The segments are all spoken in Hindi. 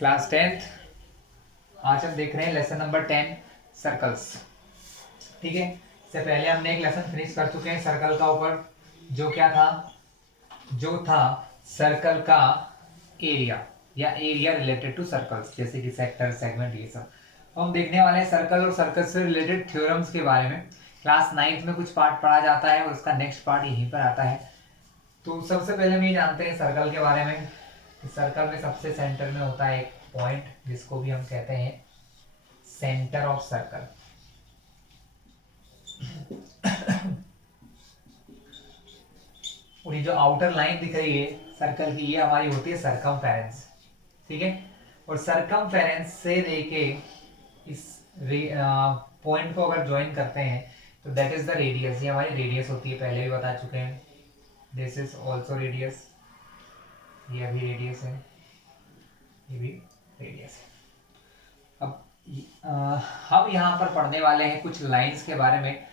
Class 10th। आज हम देख रहे हैं लेसन नंबर 10 सर्कल्स। ठीक है, इससे पहले हमने एक लेसन फिनिश कर चुके हैं सर्कल का ऊपर, जो क्या था, जो था सर्कल का एरिया या एरिया रिलेटेड टू सर्कल्स, जैसे कि सेक्टर, सेगमेंट, ये सब। हम देखने वाले हैं सर्कल और सर्कल से रिलेटेड थ्योरम्स के बारे में। क्लास 9th में कुछ पार्ट पढ़ा जाता है और उसका नेक्स्ट पार्ट यहीं पर आता है। तो सबसे पहले हम ये जानते हैं सर्कल के बारे में। सर्कल में सबसे सेंटर में होता है एक पॉइंट, जिसको भी हम कहते हैं सेंटर ऑफ सर्कल। और ये जो आउटर लाइन दिख रही है सर्कल की, ये हमारी होती है सरकमफेरेंस। ठीक है, और सरकमफेरेंस से लेके इस पॉइंट को अगर ज्वाइन करते हैं तो दैट इज द रेडियस। ये हमारी रेडियस होती है, पहले भी बता चुके हैं। दिस इज ऑल्सो रेडियस, ये भी रेडियस है, ये भी रेडियस है। अब हम यहाँ पर पढ़ने वाले हैं कुछ लाइंस के बारे में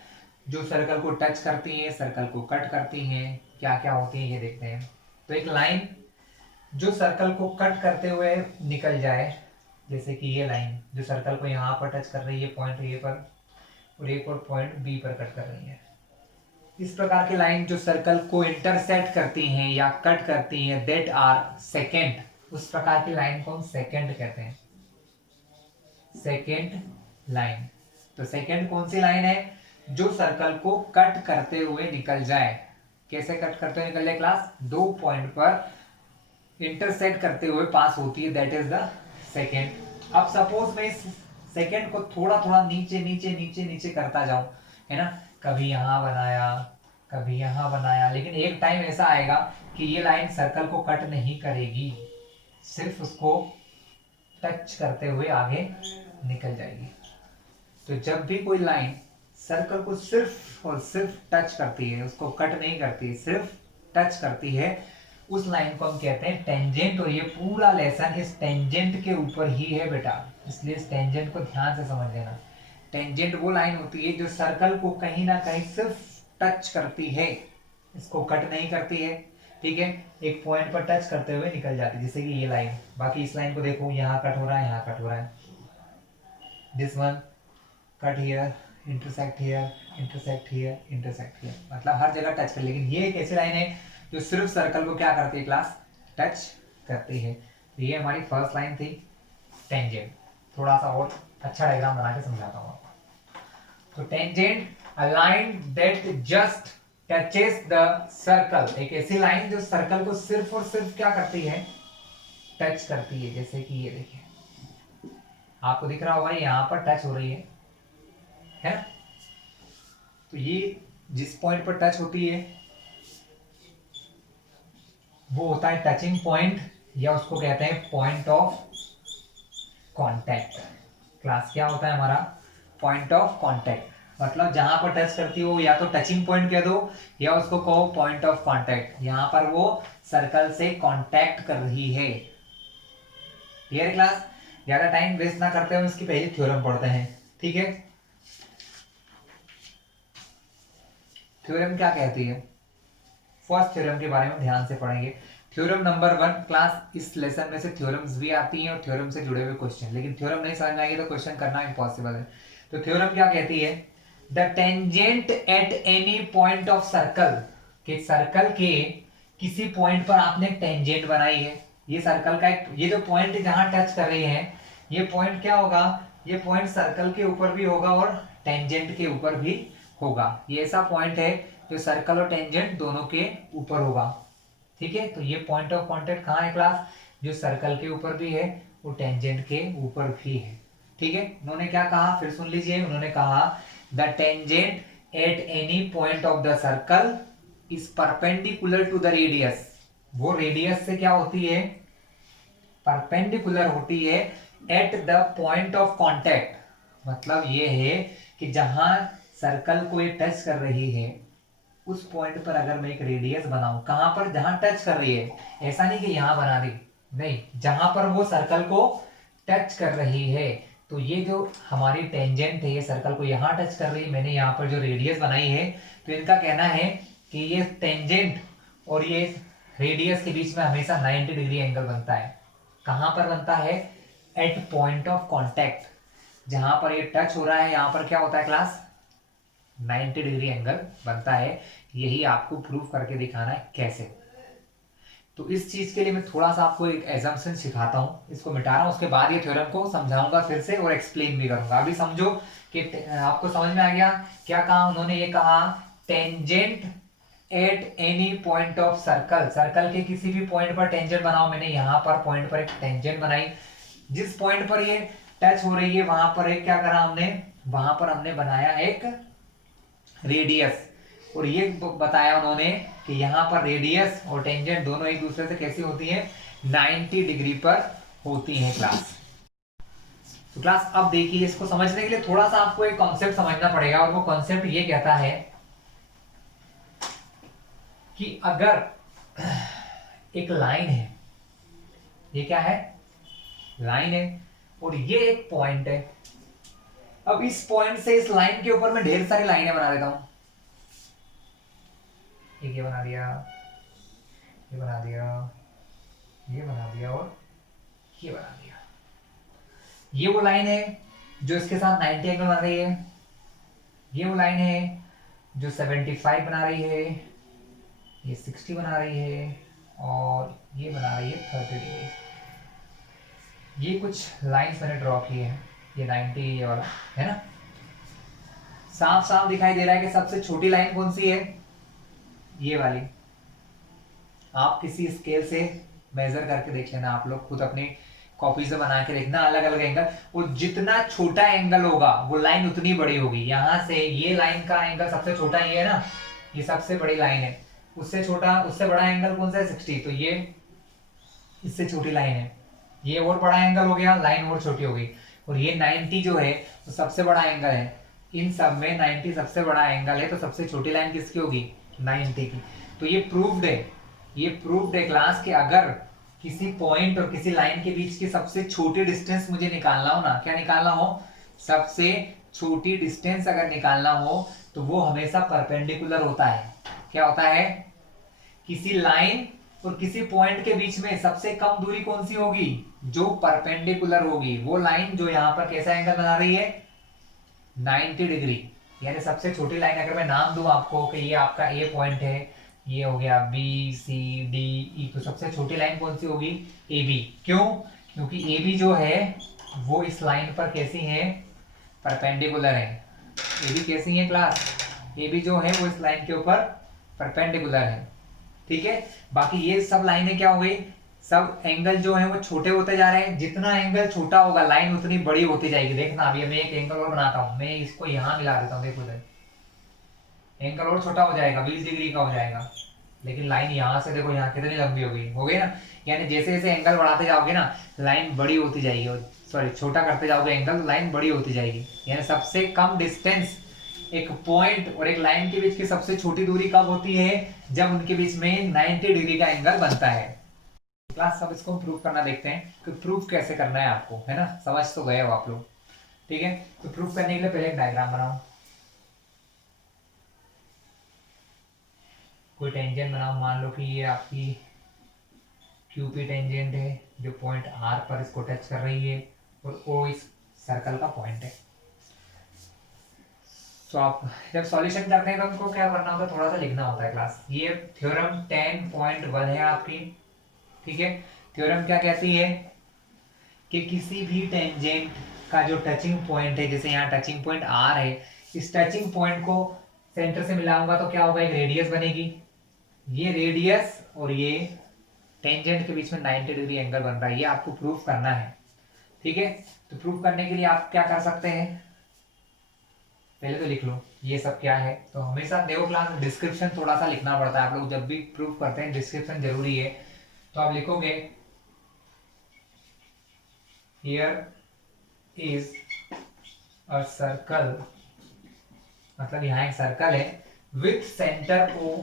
जो सर्कल को टच करती हैं, सर्कल को कट करती हैं, क्या क्या होती हैं ये देखते हैं। तो एक लाइन जो सर्कल को कट करते हुए निकल जाए, जैसे कि ये लाइन जो सर्कल को यहाँ पर टच कर रही है पॉइंट ए पर, और एक और पॉइंट बी पर कट कर रही है। इस प्रकार की लाइन जो सर्कल को इंटरसेक्ट करती हैं या कट करती हैं, दैट आर सेकेंड। उस प्रकार की लाइन को हम सेकेंड कहते हैं, सेकेंड लाइन। तो सेकेंड कौन सी लाइन है? जो सर्कल को कट करते हुए निकल जाए। कैसे कट करते हुए निकल जाए क्लास? दो पॉइंट पर इंटरसेक्ट करते हुए पास होती है, दैट इज द सेकेंड। अब सपोज मैं इस सेकेंड को थोड़ा थोड़ा नीचे नीचे नीचे नीचे करता जाऊं, है ना, कभी यहां बनाया, कभी यहां बनाया, लेकिन एक टाइम ऐसा आएगा कि ये लाइन सर्कल को कट नहीं करेगी, सिर्फ उसको टच करते हुए आगे निकल जाएगी। तो जब भी कोई लाइन सर्कल को सिर्फ और सिर्फ टच करती है, उसको कट नहीं करती, सिर्फ टच करती है, उस लाइन को हम कहते हैं टेंजेंट। और ये पूरा लेसन इस टेंजेंट के ऊपर ही है बेटा, इसलिए इस टेंजेंट को ध्यान से समझ लेना। टेंजेंट वो लाइन होती है जो सर्कल को कहीं ना कहीं सिर्फ टच करती है, इसको कट नहीं करती है। ठीक है, एक पॉइंट पर टच करते हुए निकल जाती है, जैसे कि ये लाइन। बाकी इस लाइन को देखो, यहाँ कट हो रहा है, यहाँ कट हो रहा है, this one cut here, intersect here, intersect here, intersect here, मतलब हर जगह टच कर। लेकिन ये एक ऐसी लाइन है जो सिर्फ सर्कल को क्या करती है क्लास? टच करती है। तो ये हमारी फर्स्ट लाइन थी टेंजेंट। थोड़ा सा और अच्छा डायग्राम बना के समझाता हूँ आपको। तो tangent, a line that just touches the circle. एक ऐसी लाइन जो सर्कल को सिर्फ और सिर्फ क्या करती है? टच करती है। जैसे कि ये देखिए, आपको दिख रहा होगा यहाँ पर टच हो रही है ना? तो ये जिस पॉइंट पर टच होती है वो होता है टचिंग पॉइंट, या उसको कहते हैं पॉइंट ऑफ कांटेक्ट। क्लास क्या होता है हमारा? Point of contact. मतलब जहां पर टच करती हो या तो टचिंग पॉइंट कह दो, या उसको कहो पॉइंट ऑफ कांटेक्ट। यहां पर वो सर्कल से कांटेक्ट कर रही है। Clear class? ज्यादा टाइम वेस्ट ना करते हुए इसकी पहली थ्योरम पढ़ते हैं। ठीक है, थ्योरम क्या कहती है? फर्स्ट थ्योरम के बारे में ध्यान से पढ़ेंगे। थ्योरम नंबर 1 क्लास, इस लेसन में से थ्योरम्स भी आती हैं और थ्योरम से जुड़े हुए क्वेश्चन, लेकिन थ्योरम नहीं समझ में आएगी तो क्वेश्चन करना इम्पॉसिबल है। तो थ्योरम क्या कहती है? The tangent at any point of circle, कि सर्कल के किसी पॉइंट पर आपने टेंजेंट बनाई है। ये सर्कल का एक, ये जो पॉइंट जहां टच कर रही है, ये पॉइंट क्या होगा? ये पॉइंट सर्कल के ऊपर भी होगा और टेंजेंट के ऊपर भी होगा। ये ऐसा पॉइंट है जो सर्कल और टेंजेंट दोनों के ऊपर होगा। ठीक है, तो ये पॉइंट ऑफ कांटेक्ट कहाँ है क्लास? जो सर्कल के ऊपर भी है वो टेंजेंट के ऊपर भी है। ठीक है, उन्होंने क्या कहा फिर सुन लीजिए। उन्होंने कहा the tangent at any point of the circle is perpendicular to the radius. वो रेडियस से क्या होती है? परपेंडिकुलर होती है at the point of contact. मतलब ये है कि जहां सर्कल को ये टच कर रही है, उस पॉइंट पर अगर मैं एक रेडियस बनाऊं, कहां पर? जहां टच कर रही है। ऐसा नहीं कि यहां बना दी, नहीं, जहां पर वो सर्कल को टच कर रही है। तो ये जो हमारी टेंजेंट है, ये सर्कल को यहां टच कर रही है, मैंने यहां पर जो रेडियस बनाई है, तो इनका कहना है कि ये टेंजेंट और ये रेडियस के बीच में हमेशा 90 डिग्री एंगल बनता है। कहां पर बनता है? एट पॉइंट ऑफ कॉन्टैक्ट, जहां पर ये टच हो रहा है यहां पर क्या होता है क्लास, 90 डिग्री एंगल बनता है। यही आपको प्रूव करके दिखाना है कैसे। तो इस चीज के लिए मैं थोड़ा सा आपको एक एजम्पशन सिखाता हूँ, इसको मिटा रहा हूँ, उसके बाद ये थ्योरम को समझाऊंगा फिर से और एक्सप्लेन भी करूंगा। अभी समझो कि आपको समझ में आ गया क्या कहा उन्होंने, ये कहा tangent at any point of circle, circle के किसी भी पॉइंट पर टेंजेंट बनाओ। मैंने यहाँ पर पॉइंट पर एक टेंजेंट बनाई, जिस पॉइंट पर ये टच हो रही है वहां पर एक क्या करा हमने, वहां पर हमने बनाया एक रेडियस। और ये बताया उन्होंने कि यहाँ पर रेडियस और टेंजेंट दोनों एक दूसरे से कैसी होती हैं, 90 डिग्री पर होती हैं क्लास। तो क्लास अब देखिए, इसको समझने के लिए थोड़ा सा आपको एक कॉन्सेप्ट समझना पड़ेगा, और वो कॉन्सेप्ट ये कहता है कि अगर एक लाइन है, ये क्या है, लाइन है, और ये एक पॉइंट है। अब इस पॉइंट से इस लाइन के ऊपर मैं ढेर सारी लाइनें बना देता हूं, एक ये बना दिया, ये बना दिया, ये बना दिया, और ये बना दिया। ये वो लाइन है जो इसके साथ 90 एंगल बना रही है, ये वो लाइन है जो 75 बना रही है, ये 60 बना रही है, और ये बना रही है 30 डिग्री। ये कुछ लाइंस मैंने ड्रॉ किए हैं, ये 90, ये वाला है ना। साफ साफ दिखाई दे रहा है कि सबसे छोटी लाइन कौन सी है, ये वाली। आप किसी स्केल से मेजर करके देख लेना, आप लोग खुद अपनी कॉपी से बना के देखना अलग अलग एंगल, और जितना छोटा एंगल होगा वो लाइन उतनी बड़ी होगी। यहां से ये लाइन का एंगल सबसे छोटा ये है ना, ये सबसे बड़ी लाइन है, उससे छोटा उससे बड़ा एंगल कौन सा है, 60, तो ये इससे छोटी लाइन है। ये और बड़ा एंगल हो गया, लाइन और छोटी हो गई, और ये 90 जो है वो सबसे बड़ा एंगल है। इन सब में 90 सबसे बड़ा एंगल है, तो सबसे छोटी लाइन किसकी होगी, 90 की। तो ये प्रूव्ड है, ये प्रूव्ड है क्लास कि अगर किसी पॉइंट और किसी लाइन के बीच की सबसे छोटी डिस्टेंस मुझे निकालना हो ना, क्या निकालना हो, सबसे छोटी डिस्टेंस अगर निकालना हो तो वो हमेशा परपेंडिकुलर होता है। क्या होता है, किसी लाइन और किसी पॉइंट के बीच में सबसे कम दूरी कौन सी होगी, जो परपेंडिकुलर होगी। वो लाइन जो यहाँ पर कैसा एंगल बना रही है, 90 डिग्री। यानी सबसे छोटी लाइन अगर मैं नाम दूं आपको कि ये आपका ए पॉइंट है, ये हो गया बी सी डी ई, तो सबसे छोटी लाइन कौन सी होगी, ए बी। क्यों, क्योंकि ए बी जो है वो इस लाइन पर कैसी है, परपेंडिकुलर है। ए बी कैसी है क्लास, ए बी जो है वो इस लाइन के ऊपर परपेंडिकुलर है। ठीक है, बाकी ये सब लाइनें क्या हो गई, सब एंगल जो है वो छोटे होते जा रहे हैं। जितना एंगल छोटा होगा लाइन उतनी बड़ी होती जाएगी। देखना अभी मैं एक एंगल और बनाता हूं, मैं इसको यहां मिला देता हूं, देखो इधर एंगल और छोटा हो जाएगा, 20 डिग्री का हो जाएगा, लेकिन लाइन यहां से देखो यहाँ कितनी लंबी हो गई ना। यानी जैसे जैसे एंगल बढ़ाते जाओगे ना लाइन बड़ी होती जाएगी, और सॉरी छोटा करते जाओगे एंगल, लाइन बड़ी होती जाएगी। यानी सबसे कम डिस्टेंस एक पॉइंट और एक लाइन के बीच की सबसे छोटी दूरी कब होती है, जब उनके बीच में 90 डिग्री का एंगल बनता है। क्लास सब इसको प्रूव करना देखते हैं कि प्रूव कैसे करना है आपको, है ना, समझ तो गए हो आप लोग। ठीक है, तो प्रूव करने के लिए पहले एक डायग्राम बनाओ, कोई टेंजेंट बनाओ। मान लो कि ये आपकी क्यूपी टेंजेंट है जो पॉइंट आर पर इसको टच कर रही है, और ओ इस सर्कल का पॉइंट है। तो आप जब सॉल्यूशन करते हैं तो उनको क्या करना होता है, थोड़ा सा लिखना होता है क्लास। ये थ्योरम 10.1 है आपकी। ठीक है, थ्योरम क्या कहती है कि किसी भी टेंजेंट का जो टचिंग पॉइंट है, जैसे यहाँ टचिंग पॉइंट आर है, इस टचिंग पॉइंट को सेंटर से मिलाऊंगा तो क्या होगा, एक रेडियस बनेगी। ये रेडियस और ये टेंजेंट के बीच में 90 डिग्री एंगल बन रहा है, ये आपको प्रूफ करना है। ठीक है, तो प्रूफ करने के लिए आप क्या कर सकते हैं, पहले तो लिख लो ये सब क्या है। तो हमेशा देखो क्लास डिस्क्रिप्शन थोड़ा सा लिखना पड़ता है, आप लोग जब भी प्रूफ करते हैं डिस्क्रिप्शन जरूरी है। तो आप लिखोगे हियर इज अ सर्कल, मतलब यहाँ एक सर्कल है with centre O,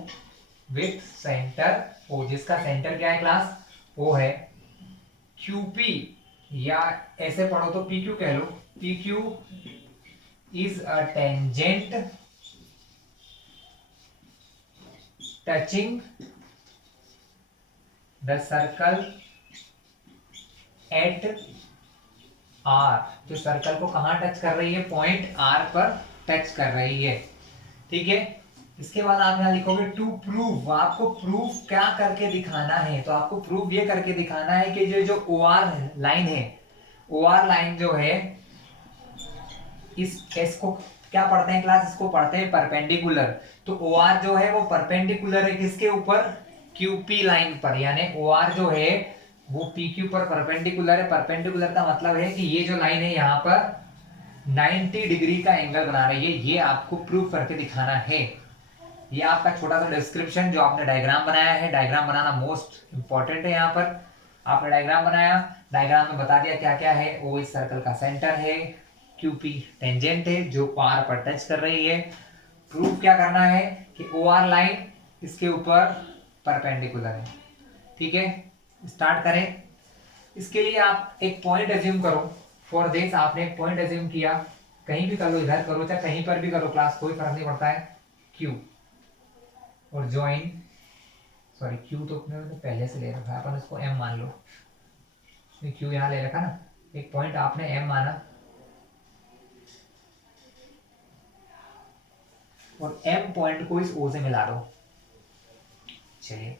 with centre O, जिसका सेंटर क्या है क्लास, ओ है। QP, या ऐसे पढ़ो तो PQ कह लो, PQ is a tangent touching the circle at R, जो सर्कल को कहाँ टच कर रही है, पॉइंट आर पर टच कर रही है। ठीक है, इसके बाद आप यहाँ लिखोगे टू प्रूव, आपको प्रूफ क्या करके दिखाना है, तो आपको प्रूफ ये करके दिखाना है कि जो ओ आर लाइन है, ओ आर लाइन जो है इस को क्या पढ़ते हैं क्लास, इसको पढ़ते हैं परपेंडिकुलर। तो ओ आर जो है वो परपेंडिकुलर है किसके ऊपर, क्यूपी लाइन पर, यानी ओ आर जो है वो पी क्यू पर परपेंडिकुलर है। परपेंडिकुलर का मतलब है कि ये जो लाइन है यहाँ पर 90 डिग्री का एंगल बना रही है, ये आपको प्रूफ करके दिखाना है। ये आपका छोटा सा डिस्क्रिप्शन जो आपने डायग्राम बनाया है, डायग्राम बनाना मोस्ट इंपॉर्टेंट है। यहाँ पर आपने डायग्राम बनाया, डायग्राम में बता दिया क्या क्या है, ओ इस सर्कल का सेंटर है, क्यूपी टेंजेंट है जो आर पर टच कर रही है। प्रूफ क्या करना है कि ओ आर लाइन इसके ऊपर परपेंडिकुलर है। ठीक है, स्टार्ट करें। इसके लिए आप एक पॉइंट एज्यूम करो। फॉर दिस आपने एक पॉइंट एज्यूम किया, कहीं भी करो, इधर करो चाहे कहीं पर भी करो क्लास, कोई फर्क नहीं पड़ता है, क्यू और ज्वाइन, सॉरी क्यू तो अपने पहले से ले रखा है, अपन इसको एम मान लो, क्यू यहाँ ले रखा ना, एक पॉइंट आपने एम माना और एम पॉइंट को इस ओ से मिला दो। चलिए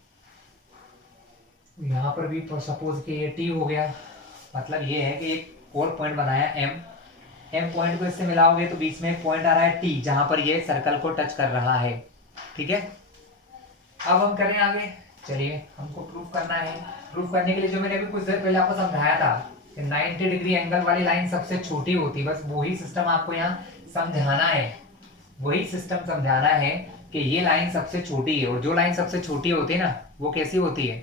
यहाँ पर भी सपोज कि ये टी हो गया, मतलब ये है कि एक और पॉइंट बनाया एम, एम पॉइंट को इससे मिलाओगे तो बीच में एक पॉइंट आ रहा है टी, जहां पर ये सर्कल को टच कर रहा है। ठीक है, अब हम करें आगे। चलिए हमको प्रूफ करना है। प्रूफ करने के लिए जो मैंने अभी कुछ देर पहले आपको समझाया था कि 90 डिग्री एंगल वाली लाइन सबसे छोटी होती है, बस वही सिस्टम आपको यहाँ समझाना है, वही सिस्टम समझाना है कि ये लाइन सबसे छोटी है, और जो लाइन सबसे छोटी होती है ना वो कैसी होती है,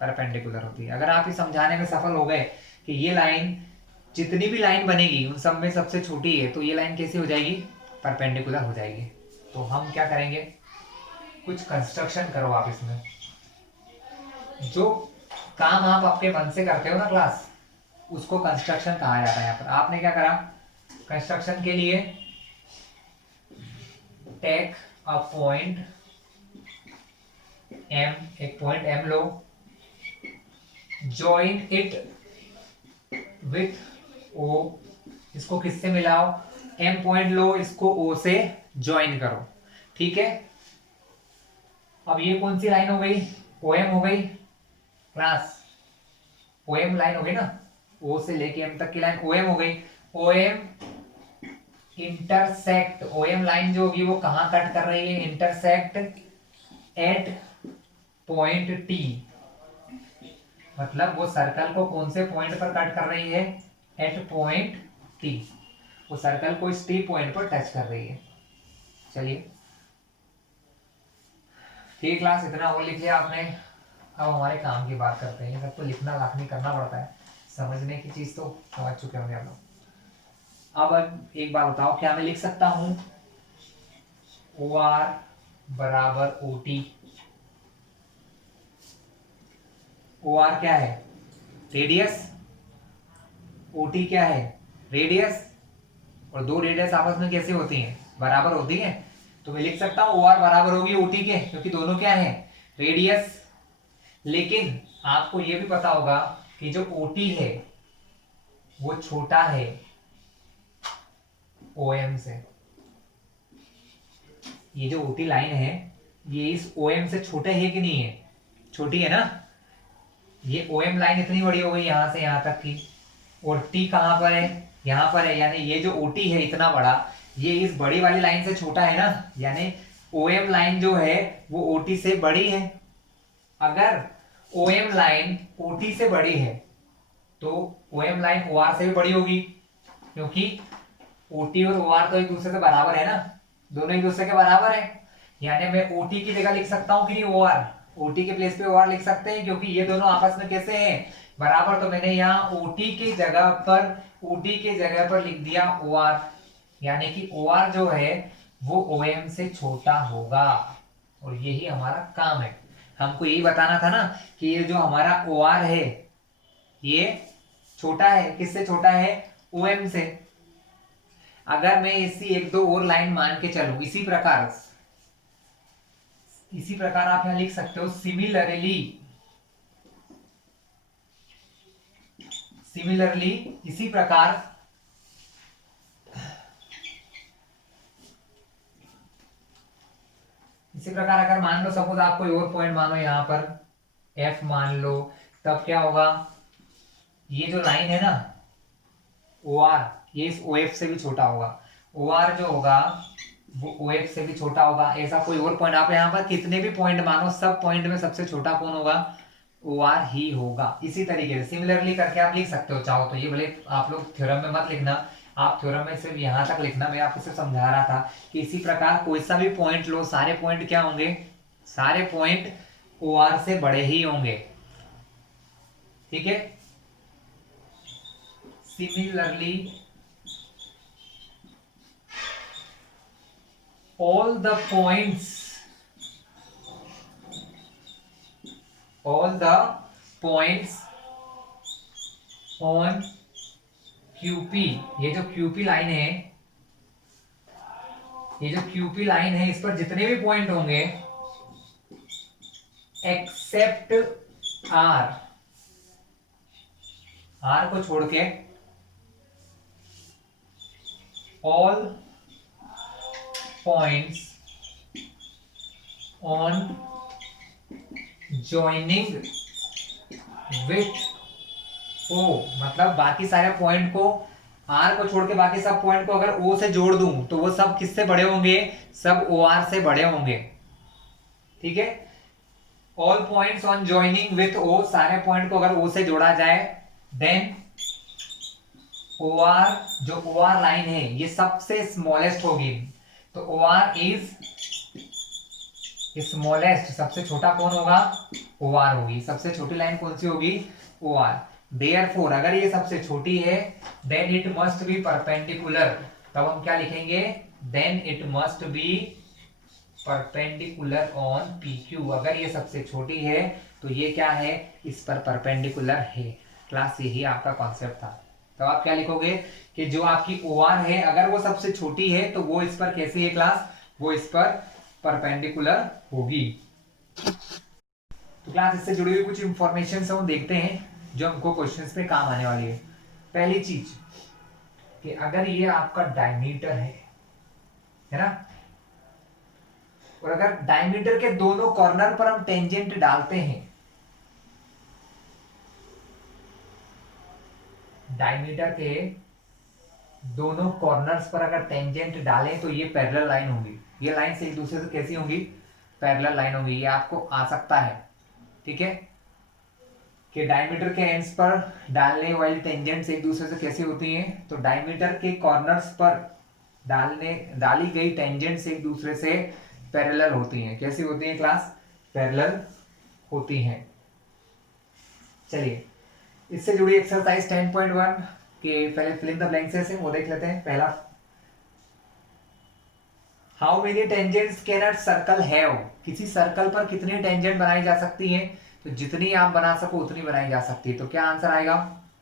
परपेंडिकुलर होती है। अगर आप ये समझाने में सफल हो गए कि ये लाइन, जितनी भी लाइन बनेगी उन सब में सबसे छोटी है, तो ये लाइन कैसी हो जाएगी, परपेंडिकुलर हो जाएगी। तो हम क्या करेंगे, कुछ कंस्ट्रक्शन करो आप इसमें, जो काम आप आपके मन से करते हो ना क्लास, उसको कंस्ट्रक्शन कहा जाता है। यहाँ पर आपने क्या करा, कंस्ट्रक्शन के लिए टेक अ पॉइंट एम, एक पॉइंट एम लो, जॉइन इट विथ ओ, इसको किससे मिलाओ, एम पॉइंट लो, इसको ओ से ज्वाइन करो। ठीक है, अब ये कौन सी लाइन हो गई, ओएम हो गई क्लास, ओएम लाइन हो गई ना, ओ से लेके एम तक की लाइन ओएम हो गई। ओएम इंटरसेक्ट, ओएम लाइन जो होगी वो कहां कट कर रही है, इंटरसेक्ट एट पॉइंट टी, मतलब वो सर्कल को कौन से पॉइंट पर कट कर रही है, एट पॉइंट टी, वो सर्कल को इस टी पॉइंट पर टच कर रही है। चलिए ठीक क्लास, इतना और लिख लिया आपने। अब हमारे काम की बात करते हैं, सब तो लिखना लाखनी करना पड़ता है, समझने की चीज तो समझ चुके होंगे आप लोग। अब एक बात बताओ, क्या मैं लिख सकता हूं ओ आर बराबर ओ टी, ओ आर क्या है, रेडियस, ओ टी क्या है, रेडियस, और दो रेडियस आपस में कैसे होती हैं, बराबर होती हैं। तो मैं लिख सकता हूं ओ आर बराबर होगी ओ टी के, क्योंकि दोनों क्या है, रेडियस। लेकिन आपको यह भी पता होगा कि जो ओ टी है वो छोटा है ओ एम से, ये जो ओटी लाइन है ये इस ओ एम से छोटे है कि नहीं है, छोटी है ना, ये ओ एम लाइन इतनी बड़ी हो गई यहां से यहां तक की, और टी कहां पर है, यहां पर है, यानी ये जो ओटी है इतना बड़ा, ये इस बड़ी वाली लाइन से छोटा है ना, यानी ओ एम लाइन जो है वो ओटी से बड़ी है। अगर ओ एम लाइन ओटी से बड़ी है तो O M line O R से भी बड़ी होगी, क्योंकि ओटी और ओ आर तो एक दूसरे से बराबर है ना, दोनों एक दूसरे के बराबर है। यानी मैं ओटी की जगह लिख सकता हूँ कि नहीं ओ आर, ओटी के प्लेस पे ओ आर लिख सकते हैं, क्योंकि ये दोनों आपस में कैसे हैं, बराबर। तो मैंने यहाँ ओटी की जगह पर, ओटी के जगह पर लिख दिया ओ आर, यानी कि ओ आर जो है वो ओ एम से छोटा होगा, और यही हमारा काम है। हमको यही बताना था ना कि ये जो हमारा ओ आर है ये छोटा है, किससे छोटा है, ओ एम से। अगर मैं इसी एक दो और लाइन मान के चलूं, इसी प्रकार, इसी प्रकार आप यहां लिख सकते हो, सिमिलरली, सिमिलरली इसी प्रकार अगर मान लो सपोज आप कोई और पॉइंट मानो यहां पर एफ मान लो, तब क्या होगा, ये जो लाइन है ना ओ आर, ये इस ओ एफ से भी छोटा होगा, ओ आर जो होगा वो ओ एफ से भी छोटा होगा। ऐसा कोई और पॉइंट आप यहाँ पर कितने भी पॉइंट मानो, सब पॉइंट में सबसे छोटा कौन होगा, ओ आर ही होगा। इसी तरीके से सिमिलरली करके आप लिख सकते हो चाहो तो। ये भले आप लोग थ्योरम में मत लिखना, आप थ्योरम में सिर्फ यहाँ तक लिखना, मैं आपको सिर्फ समझा रहा था कि इसी प्रकार कोई सा भी पॉइंट लो, सारे पॉइंट क्या होंगे, सारे पॉइंट ओ आर से बड़े ही होंगे। ठीक है, similarly all the points on QP, ये जो QP लाइन है, ये जो QP लाइन है, इस पर जितने भी पॉइंट होंगे एक्सेप्ट R, R को छोड़ के all points on joining with O, मतलब बाकी सारे पॉइंट को, R को छोड़ के बाकी सब पॉइंट को अगर O से जोड़ दूं तो वो सब किससे बड़े होंगे, सब OR से बड़े होंगे। ठीक है, all points on joining with O, सारे पॉइंट को अगर O से जोड़ा जाए, देन OR, जो OR लाइन है ये सबसे स्मॉलेस्ट होगी, तो OR इज स्मॉलेस्ट, सबसे छोटा कौन होगा, OR होगी। सबसे छोटी लाइन कौन सी होगी, OR। देयरफॉर अगर ये सबसे छोटी है, then it must be perpendicular, तब हम क्या लिखेंगे, then it must be perpendicular on PQ। अगर ये सबसे छोटी है तो ये क्या है, इस पर परपेंडिकुलर है। क्लास यही आपका कॉन्सेप्ट था। तो आप क्या लिखोगे कि जो आपकी OR है अगर वो सबसे छोटी है तो वो इस पर कैसी है क्लास, वो इस पर परपेंडिकुलर होगी। तो क्लास इससे जुड़ी हुई कुछ इंफॉर्मेशन हम देखते हैं जो हमको क्वेश्चंस पे काम आने वाली है। पहली चीज कि अगर ये आपका डायमीटर है ना, और अगर डायमीटर के दोनों कॉर्नर पर हम टेंजेंट डालते हैं, डायमीटर के दोनों कॉर्नर्स पर अगर टेंजेंट डालें तो ये पैरेलल लाइन होगी। ये लाइन से एक दूसरे से कैसी होंगी, पैरेलल लाइन होगी। ये आपको आ सकता है, ठीक है, कि डायमीटर के एंड्स पर डालने वाली टेंजेंट्स एक दूसरे से कैसी होती हैं, तो डायमीटर के कॉर्नर्स पर डाली गई टेंजेंट्स एक दूसरे से पैरेलल होती हैं। कैसी होती हैं क्लास, पैरेलल होती हैं। चलिए इससे जुड़ी एक्सरसाइज 10.1 के पहले फिल इन द ब्लैंक्स है वो देख लेते हैं। पहला, how many tangents can a circle have, किसी सर्कल पर कितनी टेंजेंट बनाई जा सकती है, तो जितनी आप बना सको उतनी बनाई जा सकती है। तो क्या आंसर आएगा,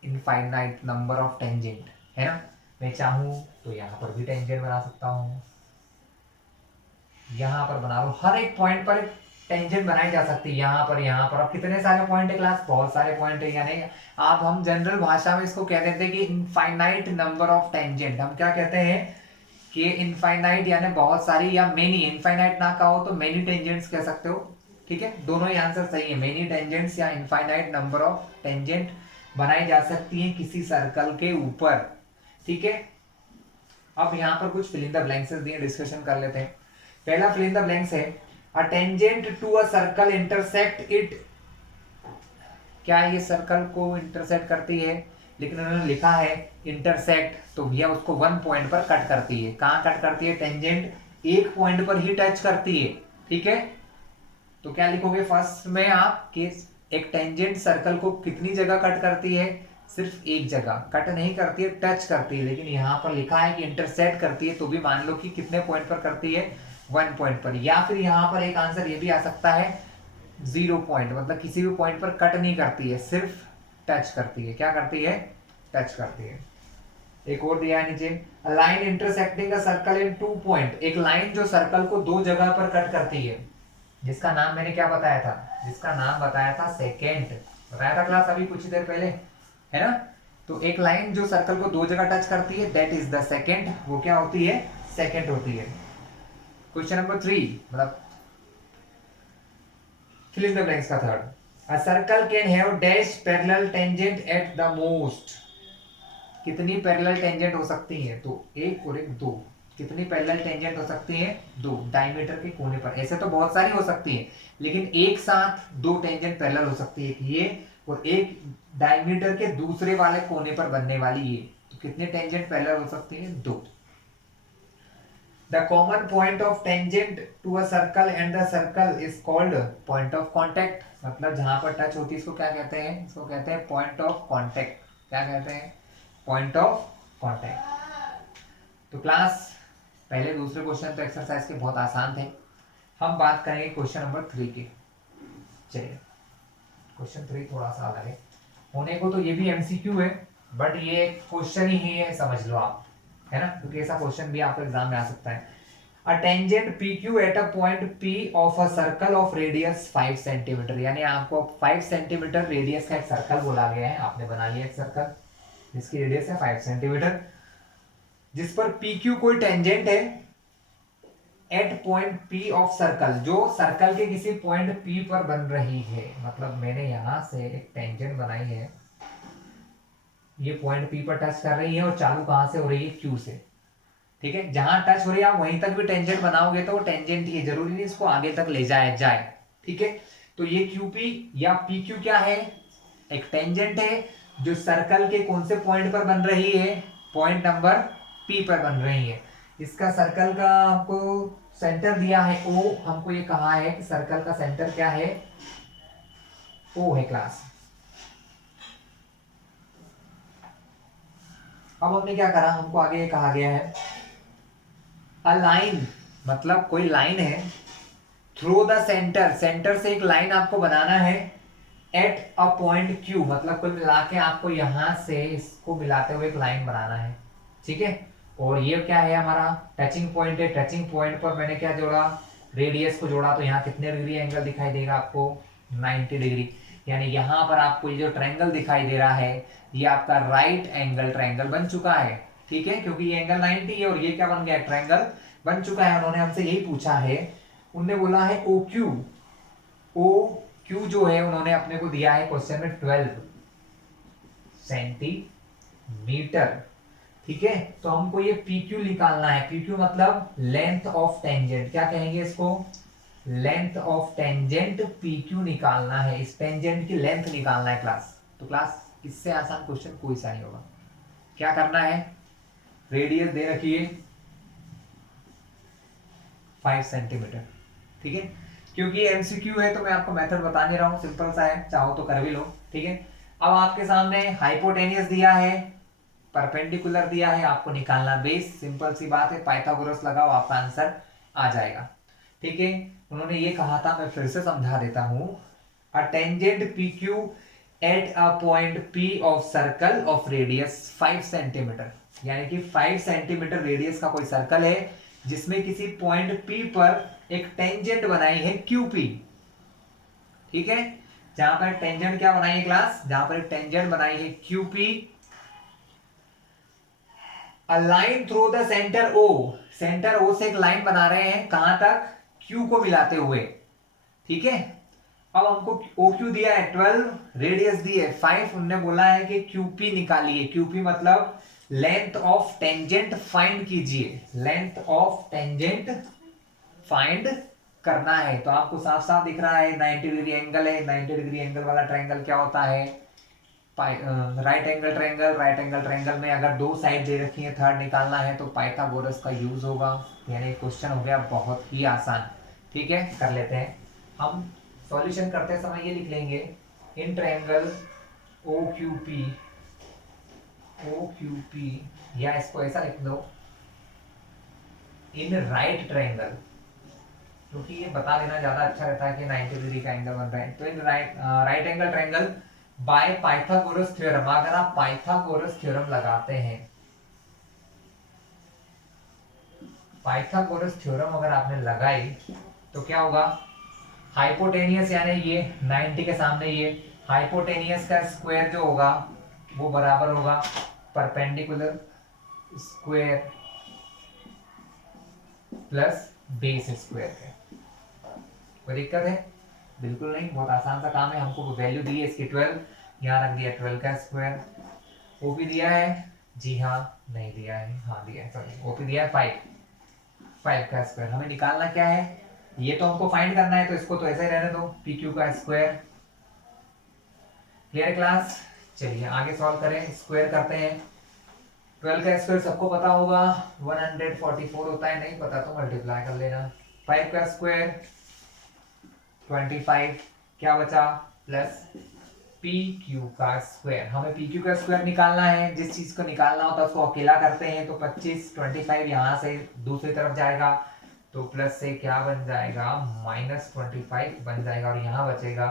इनफाइनाइट नंबर ऑफ टेंजेंट, है ना। मैं चाहूं तो यहां पर भी टेंजेंट बना सकता हूं, यहां पर बना लो, हर एक पॉइंट पर टेंजेंट बनाई जा सकती है, यहाँ पर। अब कितने सारे पॉइंट है क्लास, बहुत सारे पॉइंट है, यानी आप हम जनरल भाषा में इसको कह देते हैं कि इनफाइनाइट नंबर ऑफ टेंजेंट। हम क्या कहते हैं कि इनफाइनाइट यानी बहुत सारी, या मेनी, इनफाइनाइट ना कहो तो मेनी टेंजेंट्स कह सकते हो। ठीक है, दोनों ही आंसर सही है, मेनी टेंजेंट्स या इनफाइनाइट नंबर ऑफ टेंजेंट बनाई जा सकती है किसी सर्कल के ऊपर। ठीक है, अब यहाँ पर कुछ फिल इन द ब्लैंक्स दिए, डिस्कशन कर लेते हैं। पहला फिल इन द ब्लैंक्स है, a tangent to a circle intersect it, क्या ये सर्कल को इंटरसेक्ट करती है, लेकिन उन्होंने लिखा है इंटरसेक्ट, तो भैया उसको वन पॉइंट पर कट करती है। कहाँ कट करती है, टेंजेंट एक पॉइंट पर ही टच करती है। ठीक है, तो क्या लिखोगे फर्स्ट में आप कि एक टेंजेंट सर्कल को कितनी जगह कट करती है, सिर्फ एक जगह कट नहीं करती है, टच करती है। लेकिन यहाँ पर लिखा है कि इंटरसेक्ट करती है, तो भी मान लो कि कितने पॉइंट पर करती है, वन पॉइंट पर। या फिर यहाँ पर एक आंसर ये भी आ सकता है 0 पॉइंट, मतलब किसी भी पॉइंट पर कट नहीं करती है, सिर्फ टच करती है। क्या करती है, टच करती है। एक और दिया है नीचे, line intersecting a circle in 2 point, एक लाइन जो सर्कल को दो जगह पर कट करती है, जिसका नाम मैंने क्या बताया था, जिसका नाम बताया था सेकेंट, बताया था क्लास अभी कुछ देर पहले, है ना। तो एक लाइन जो सर्कल को दो जगह टच करती है दैट इज द सेकेंड, वो क्या होती है, सेकेंड होती है। क्वेश्चन नंबर 3 मतलब fill in the blanks का third, a circle can have dash parallel tangent at the most, कितनी पैरेलल टेंजेंट हो सकती हैं, तो एक और एक दो, कितनी पैरेलल टेंजेंट हो सकती हैं, दो, डायमीटर के कोने पर। ऐसे तो बहुत सारी हो सकती है, लेकिन एक साथ दो टेंजेंट पैरेलल हो सकती है, एक ये और एक डायमीटर के दूसरे वाले कोने पर बनने वाली ये, तो कितने टेंजेंट पैरेलल हो सकती हैं, दो। The common point of tangent to a circle and the circle is called point of contact, मतलब जहां पर टच होती है इसको क्या कहते हैं, इसको कहते हैं point of contact। क्या कहते हैं, point of contact। तो क्लास पहले दूसरे क्वेश्चन तो एक्सरसाइज के बहुत आसान थे, हम बात करेंगे क्वेश्चन नंबर 3 की। चलिए क्वेश्चन 3 थोड़ा सा अलग है, होने को तो ये भी एमसीक्यू है, बट ये क्वेश्चन ही है, समझ लो आप, है ना, क्योंकि ऐसा क्वेश्चन भी आपको एग्जाम में आ सकता है। A tangent PQ at a point P of a circle of radius 5 centimetre, यानी आपको 5 सेंटीमीटर रेडियस का एक सर्कल बोला गया है, आपने बना लिया एक सर्कल जिसकी रेडियस है 5 सेंटीमीटर, जिस पर PQ कोई टेंजेंट है at point P of circle, जो सर्कल के किसी पॉइंट P पर बन रही है। मतलब मैंने यहां से एक टेंजेंट बनाई है, ये पॉइंट P पर टच कर रही है और चालू कहां से हो रही है, Q से, ठीक है। जहां टच हो रही है आप वहीं तक भी टेंजेंट बनाओगे तो वो टेंजेंट ही है, जरूरी नहीं इसको आगे तक ले जाए, ठीक है। तो ये QP या PQ क्या है, एक टेंजेंट है जो सर्कल के कौन से पॉइंट पर बन रही है, पॉइंट नंबर P पर बन रही है। इसका सर्कल का हमको सेंटर दिया है O, हमको ये कहा है कि सर्कल का सेंटर क्या है, O है क्लास। अब हमने क्या करा, हमको आगे ये कहा गया है अ लाइन, मतलब कोई लाइन है, थ्रू द सेंटर, सेंटर से एक लाइन आपको बनाना है एट अ पॉइंट Q, मतलब कुल मिला के आपको यहां से इसको मिलाते हुए एक लाइन बनाना है, ठीक है। और ये क्या है, हमारा टचिंग पॉइंट है, टचिंग पॉइंट पर मैंने क्या जोड़ा, रेडियस को जोड़ा, तो यहाँ कितने डिग्री एंगल दिखाई देगा आपको, 90 डिग्री, यानी यहाँ पर आपको ये जो ट्रायंगल दिखाई दे रहा है ये आपका राइट एंगल ट्रायंगल बन चुका है, ठीक है, क्योंकि ये एंगल 90 है और ये क्या बन गया, ट्रायंगल बन चुका है। उन्होंने हमसे यही पूछा है, उन्होंने बोला है OQ जो है उन्होंने अपने को दिया है क्वेश्चन में 12 सेंटीमीटर, ठीक है। तो हमको ये PQ निकालना है, PQ मतलब लेंथ ऑफ टेंजेंट, क्या कहेंगे इसको, लेंथ ऑफ टेंजेंट PQ निकालना है, इस टेंजेंट की लेंथ निकालना है क्लास। तो क्लास इससे आसान क्वेश्चन कोई सा नहीं होगा। क्या करना है, रेडियस दे रखी है 5 सेंटीमीटर, ठीक है। क्योंकि एमसीक्यू है तो मैं आपको मेथड बता नहीं रहा हूं, सिंपल सा है, चाहो तो कर भी लो, ठीक है। अब आपके सामने हाइपोटेनियस दिया है, परपेंडिकुलर दिया है, आपको निकालना बेस, सिंपल सी बात है, पाइथागोरस लगाओ आपका आंसर आ जाएगा, ठीक है। उन्होंने ये कहा था, मैं फिर से समझा देता हूं, a tangent PQ at a point P of circle of radius 5 centimetre, यानी कि 5 सेंटीमीटर रेडियस का कोई सर्कल है जिसमें किसी पॉइंट P पर एक टेंजेंट बनाई है QP, ठीक है। जहां पर टेंजेंट क्या बनाई है क्लास, जहां पर टेंजेंट बनाई है QP, a line through the centre O, centre O से एक लाइन बना रहे हैं, कहां तक, Q को मिलाते हुए, ठीक है। अब हमको OQ दिया है 12, रेडियस दी है 5, उन्होंने बोला है कि QP निकालिए, QP मतलब लेंथ ऑफ टेंजेंट फाइंड कीजिए, लेंथ ऑफ टेंजेंट फाइंड करना है। तो आपको साफ साफ दिख रहा है 90 डिग्री एंगल है, 90 डिग्री एंगल वाला ट्रायंगल क्या होता है, right angle triangle, right angle triangle में अगर दो साइड दे रखी है, थर्ड निकालना है तो पाइथागोरस का यूज होगा, यानी क्वेश्चन हो गया बहुत ही आसान, ठीक है। कर लेते हैं हम, सॉल्यूशन करते समय ये लिख लेंगे, इन ट्रायंगल OQP, या इसको ऐसा लिख लो, इन राइट ट्रायंगल, क्योंकि ये बता देना ज्यादा अच्छा रहता है कि 90 डिग्री का एंगल बन रहा है, तो in right angle triangle by Pythagoras theorem, अगर आप पाइथागोरस थ्योरम लगाते हैं, पाइथागोरस थ्योरम अगर आपने लगाई तो क्या होगा, हाइपोटेनियस यानी ये 90 के सामने ये हाइपोटेनियस का स्क्वायर जो होगा वो बराबर होगा perpendicular square plus base square के। कोई दिक्कत है? बिल्कुल नहीं, बहुत आसान सा काम है। हमको वैल्यू दी है इसकी 12, यहाँ रख दिया 12 का स्क्वायर। ओपी दिया है? जी हाँ, नहीं दिया है, हाँ दिया है, सॉरी, ओपी दिया है 5 का स्क्वायर। हमें निकालना क्या है? ये तो हमको फाइंड करना है, तो इसको तो ऐसे ही रहने दो, पी क्यू का स्क्वायर। Clear class? चलिए आगे सॉल्व करें, स्क्वायर करते हैं। 12 का स्क्वायर सबको पता होगा 144 होता है, नहीं पता तो मल्टीप्लाई कर लेना। 5 का स्क्वायर 25, क्या बचा? प्लस पी क्यू का स्क्वायर। हमें पी क्यू का स्क्वायर निकालना है, जिस चीज को निकालना होता है उसको अकेला करते हैं। तो 25 यहाँ से दूसरी तरफ जाएगा, तो प्लस से क्या बन जाएगा? -25 बन जाएगा, और यहाँ बचेगा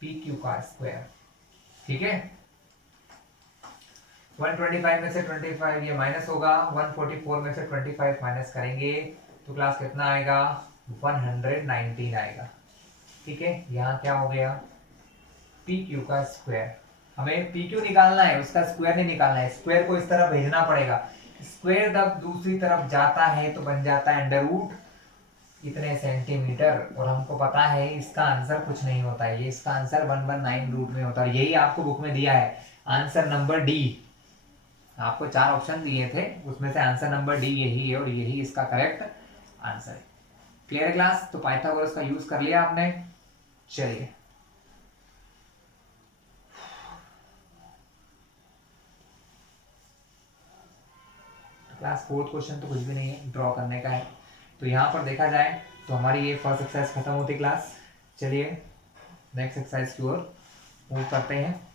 पी क्यू का स्क्वायर। ठीक है, 125 में से 25 ये माइनस होगा, 144 में से 25 माइनस करेंगे तो क्लास कितना आएगा? 119 आएगा। ठीक है, यहाँ क्या हो गया? पी क्यू का स्क्वायर। हमें पी क्यू निकालना है, उसका स्क्वायर नहीं निकालना है। स्क्वायर को इस तरफ भेजना पड़ेगा। स्क्वायर जब दूसरी तरफ जाता है तो बन जाता है अंडर रूट इतने सेंटीमीटर, और हमको पता है इसका आंसर कुछ नहीं होता है, ये इसका आंसर 119 रूट में होता है। यही आपको बुक में दिया है, आंसर नंबर डी। आपको 4 ऑप्शन दिए थे, उसमें से आंसर नंबर डी यही है, और यही इसका करेक्ट आंसर है। Clear class? तो पाइथागोरस का यूज कर लिया आपने। चलिए क्लास 4th क्वेश्चन तो कुछ भी नहीं है, ड्रॉ करने का है। तो यहाँ पर देखा जाए तो हमारी ये फर्स्ट एक्सरसाइज खत्म होती क्लास। चलिए नेक्स्ट एक्सरसाइज की ओर मूव करते हैं।